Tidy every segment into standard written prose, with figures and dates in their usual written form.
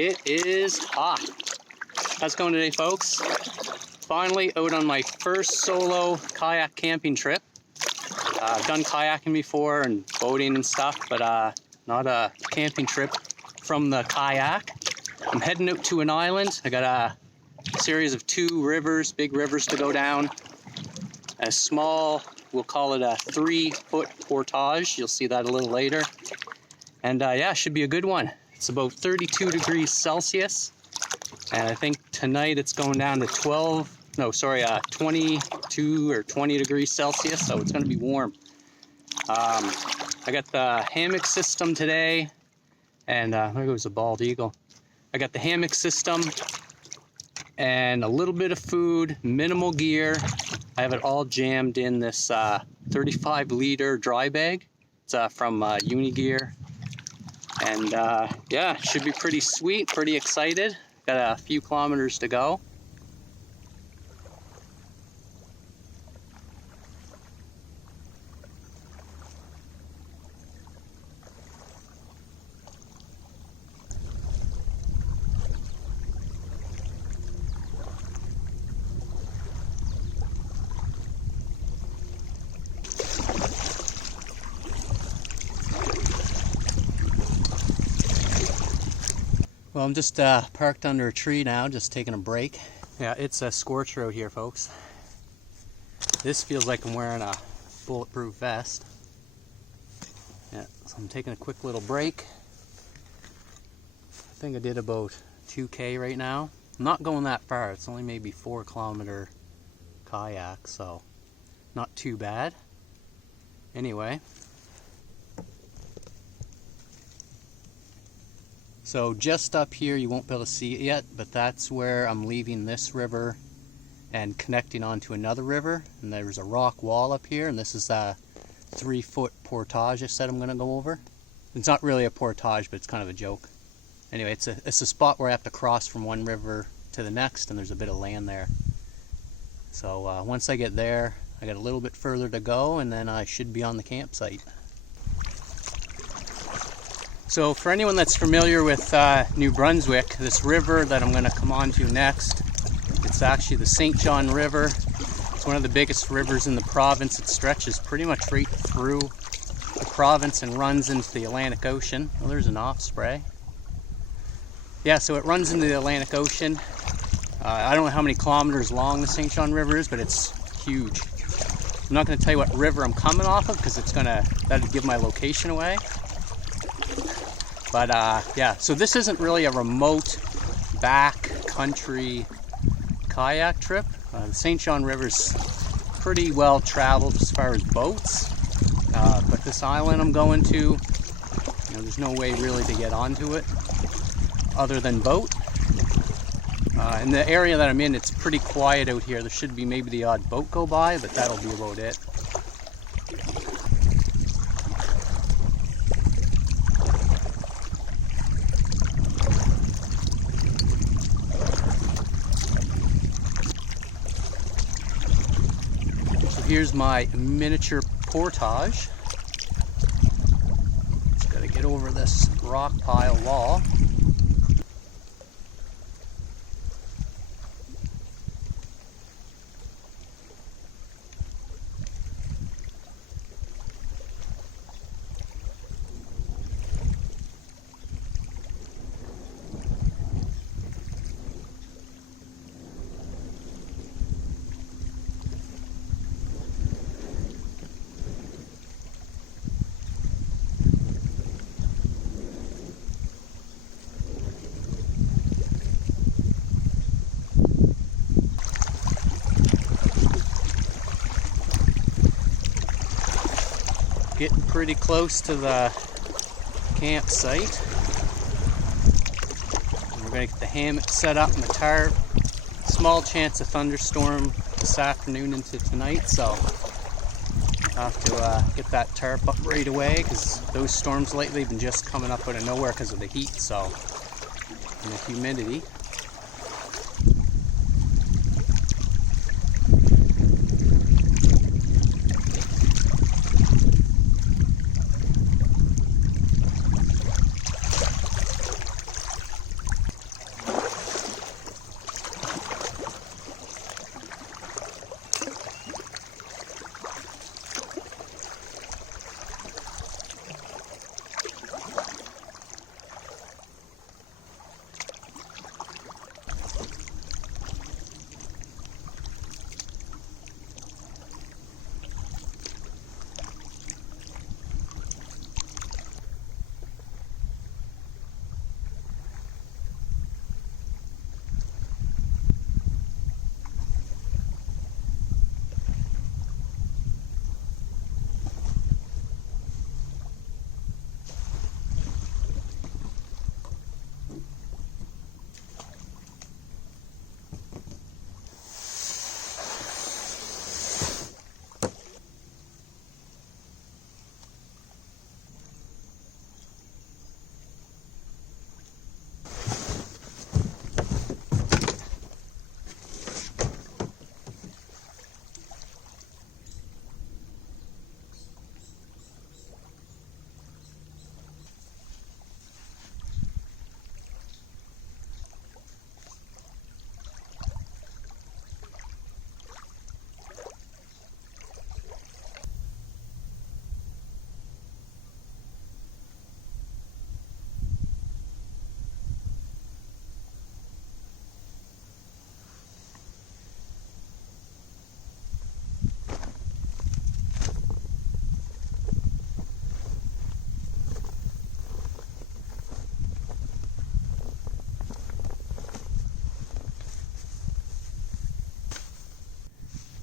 It is hot. How's it going today, folks? Finally out on my first solo kayak camping trip. I've done kayaking before and boating and stuff, but not a camping trip from the kayak. I'm heading out to an island. I got a series of 2 rivers, big rivers to go down. A small, we'll call it a 3-foot portage. You'll see that a little later. And yeah, should be a good one. It's about 32 degrees Celsius. And I think tonight it's going down to 22 or 20 degrees Celsius. So it's going to be warm. I got the hammock system today. And there goes a bald eagle. I got the hammock system and a little bit of food, minimal gear. I have it all jammed in this 35-liter dry bag. It's from Unigear. And yeah, should be pretty sweet, pretty excited. Got a few kilometers to go. Well, I'm just parked under a tree now, just taking a break. Yeah, it's a scorcher out here, folks. This feels like I'm wearing a bulletproof vest. Yeah, so I'm taking a quick little break. I think I did about 2K right now. I'm not going that far. It's only maybe 4-kilometer kayak, so not too bad. Anyway. So just up here, you won't be able to see it yet, but that's where I'm leaving this river and connecting onto another river. And there's a rock wall up here, and this is a 3-foot portage I said I'm going to go over. It's not really a portage, but it's kind of a joke. Anyway, it's a spot where I have to cross from one river to the next, and there's a bit of land there. So once I get there, I got a little bit further to go, and then I should be on the campsite. So for anyone that's familiar with New Brunswick, this river that I'm going to come on to next, it's actually the St. John River. It's one of the biggest rivers in the province. It stretches pretty much right through the province and runs into the Atlantic Ocean. Well, there's an osprey. Yeah, so it runs into the Atlantic Ocean. I don't know how many kilometers long the St. John River is, but it's huge. I'm not going to tell you what river I'm coming off of because that'd give my location away. But yeah, so this isn't really a remote back country kayak trip. The St. John River's pretty well traveled as far as boats. But this island I'm going to, there's no way really to get onto it other than boat. In the area that I'm in, it's pretty quiet out here. There should be maybe the odd boat go by, but that'll be about it. Here's my miniature portage. Just gotta get over this rock pile wall. Getting pretty close to the campsite. We're going to get the hammock set up and the tarp. Small chance of thunderstorm this afternoon into tonight, so I'll have to get that tarp up right away because those storms lately have been just coming up out of nowhere because of the heat, so, and the humidity.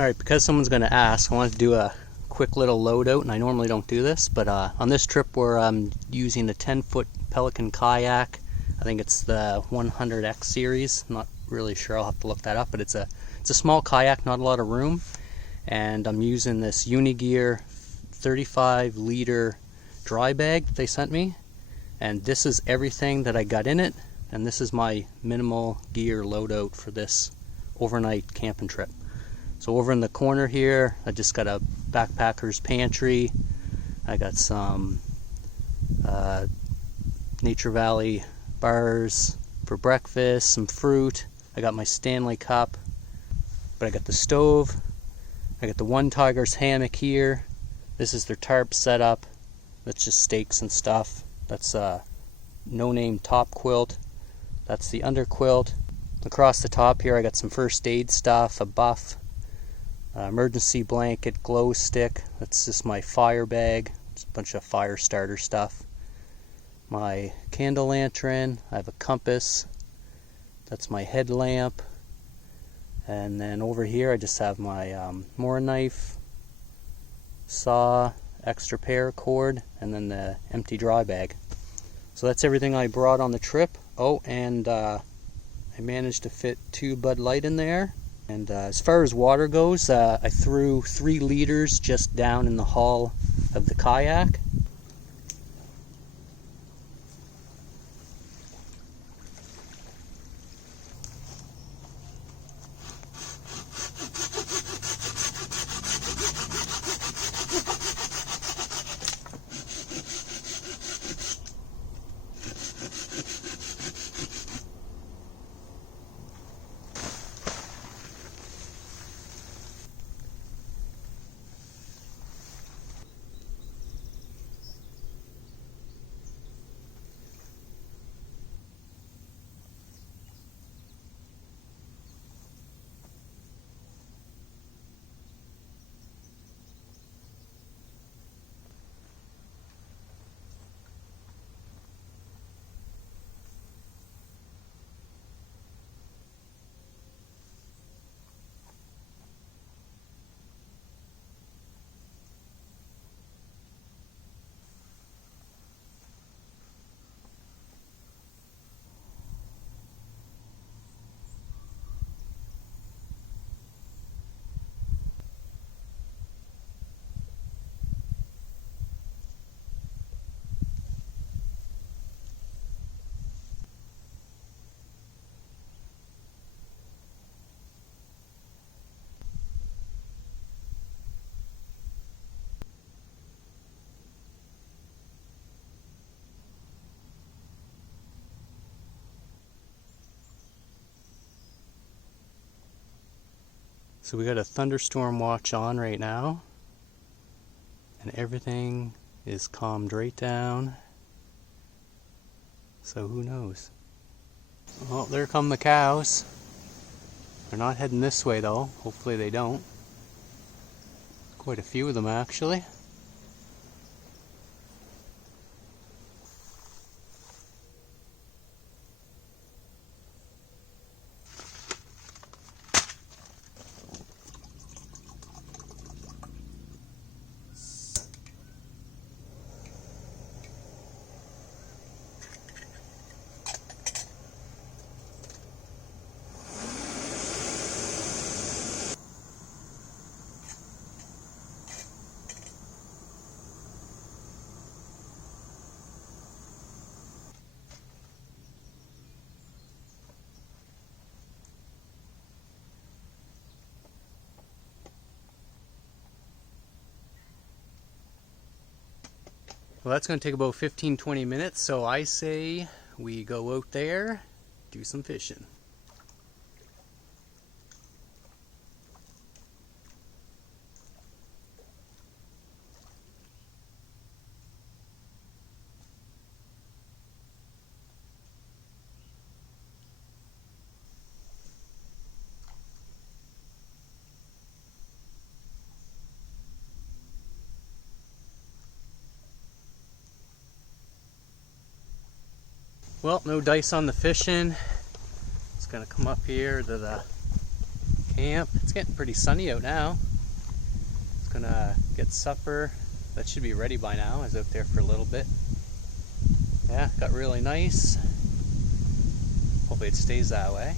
Alright, because someone's going to ask, I wanted to do a quick little loadout, and I normally don't do this, but on this trip we're using a 10-foot Pelican kayak. I think it's the 100X series. I'm not really sure, I'll have to look that up, but it's a small kayak, not a lot of room, and I'm using this Unigear 35-liter dry bag that they sent me, and this is everything that I got in it, and this is my minimal gear loadout for this overnight camping trip. So over in the corner here, I just got a backpacker's pantry. I got some Nature Valley bars for breakfast, some fruit. I got my Stanley cup, but I got the stove. I got the OneTigris hammock here. This is their tarp setup. That's just stakes and stuff. That's a no-name top quilt. That's the under quilt. Across the top here I got some first aid stuff, a buff, emergency blanket, glow stick. That's just my fire bag. It's a bunch of fire starter stuff. My candle lantern. I have a compass. That's my headlamp. And then over here I just have my Morakniv, saw, extra paracord, and then the empty dry bag. So that's everything I brought on the trip. Oh, and I managed to fit 2 Bud Light in there. And as far as water goes, I threw 3 liters just down in the hull of the kayak. So we got a thunderstorm watch on right now, and everything is calmed right down. So who knows? Well, there come the cows. They're not heading this way though. Hopefully they don't. Quite a few of them actually. Well, that's going to take about 15-20 minutes, so I say we go out there, do some fishing. Well, no dice on the fishing. Just gonna come up here to the camp. It's getting pretty sunny out now. It's gonna get supper. That should be ready by now. I was out there for a little bit. Yeah, got really nice. Hopefully it stays that way.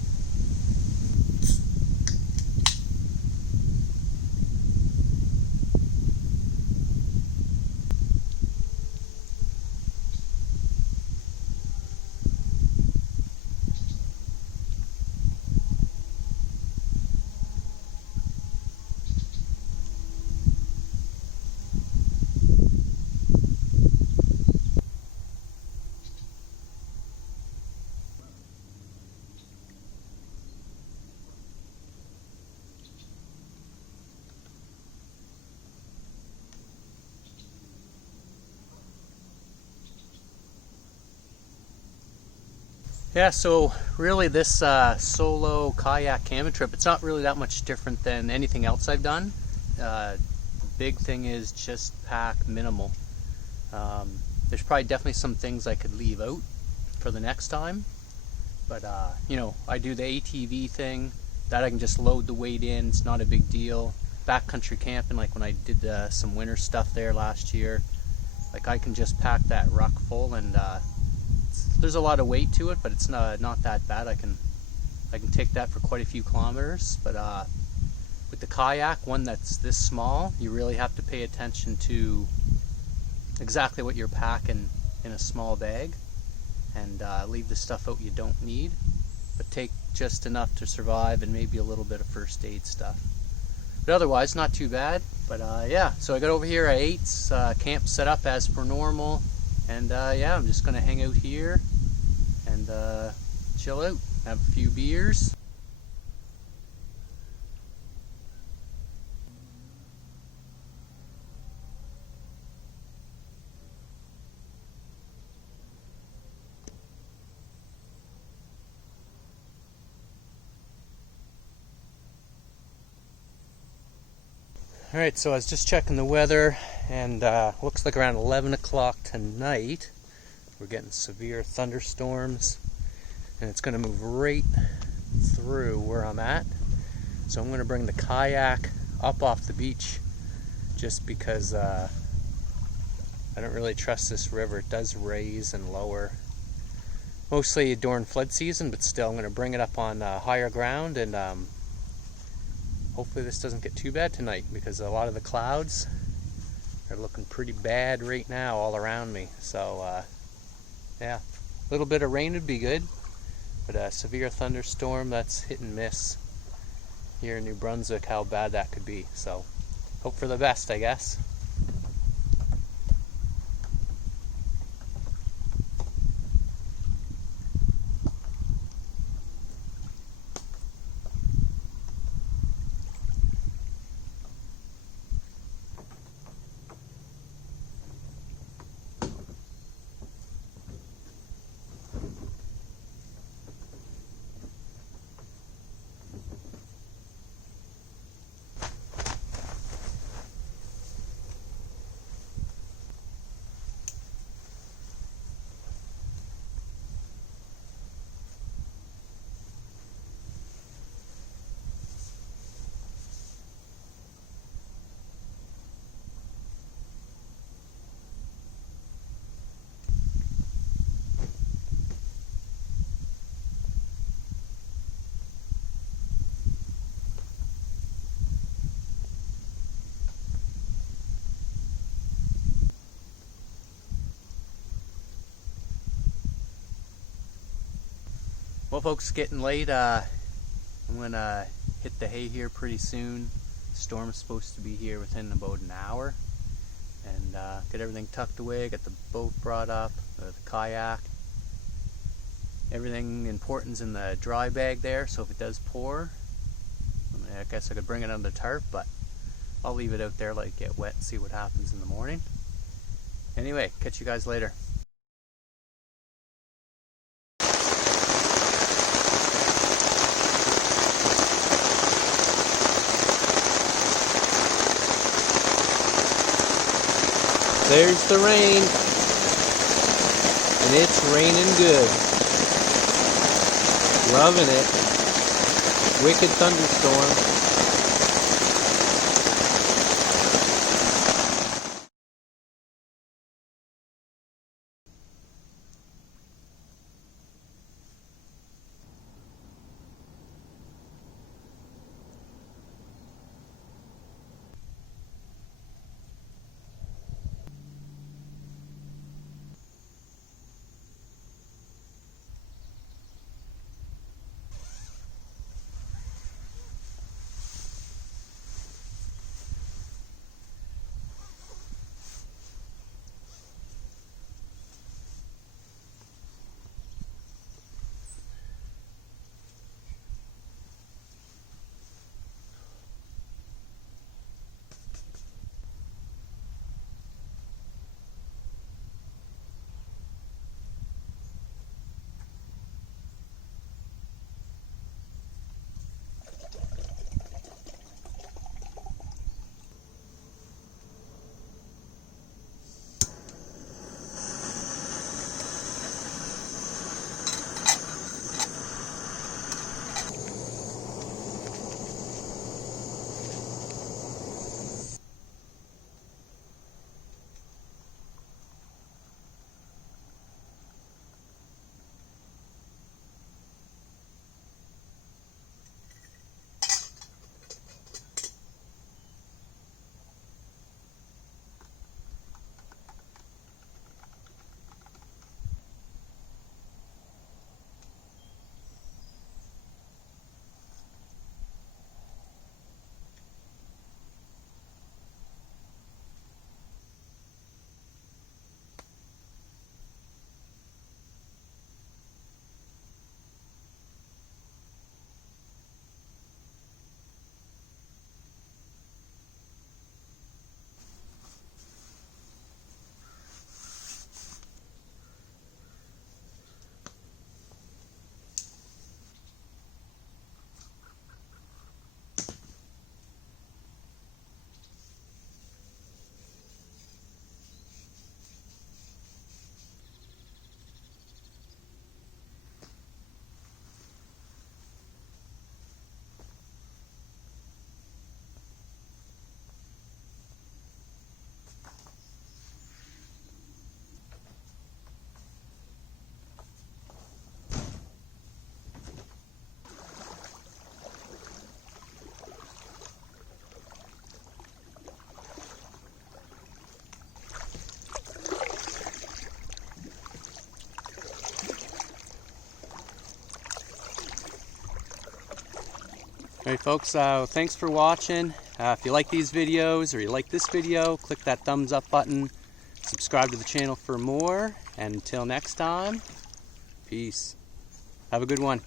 Yeah, so really this solo kayak camping trip, it's not really that much different than anything else I've done. The big thing is just pack minimal. There's probably definitely some things I could leave out for the next time. But, you know, I do the ATV thing, that I can just load the weight in, it's not a big deal. Backcountry camping, like when I did some winter stuff there last year, like I can just pack that ruck full and there's a lot of weight to it, but it's not that bad. I can take that for quite a few kilometers. But with the kayak, one that's this small, you really have to pay attention to exactly what you're packing in a small bag, and leave the stuff out you don't need, but take just enough to survive and maybe a little bit of first aid stuff. But otherwise, not too bad. But yeah, so I got over here at 8, camp set up as per normal, and yeah, I'm just gonna hang out here and chill out, have a few beers. Alright, so I was just checking the weather, and looks like around 11 o'clock tonight we're getting severe thunderstorms, and it's going to move right through where I'm at. So I'm going to bring the kayak up off the beach just because I don't really trust this river. It does raise and lower, mostly during flood season, but still I'm going to bring it up on higher ground, and hopefully this doesn't get too bad tonight, because a lot of the clouds are looking pretty bad right now all around me. So yeah, a little bit of rain would be good, but a severe thunderstorm, that's hit and miss here in New Brunswick, how bad that could be. So hope for the best, I guess. Well folks, getting late. I'm gonna hit the hay here pretty soon. The storm's supposed to be here within about an hour, and get everything tucked away, get the boat brought up, the kayak. Everything important's in the dry bag there, so if it does pour, I guess I could bring it under the tarp, but I'll leave it out there, let it get wet and see what happens in the morning. Anyway, catch you guys later. There's the rain, and it's raining good. Loving it. Wicked thunderstorm. Alright folks, thanks for watching. If you like these videos or you like this video, click that thumbs up button. Subscribe to the channel for more. And until next time, peace. Have a good one.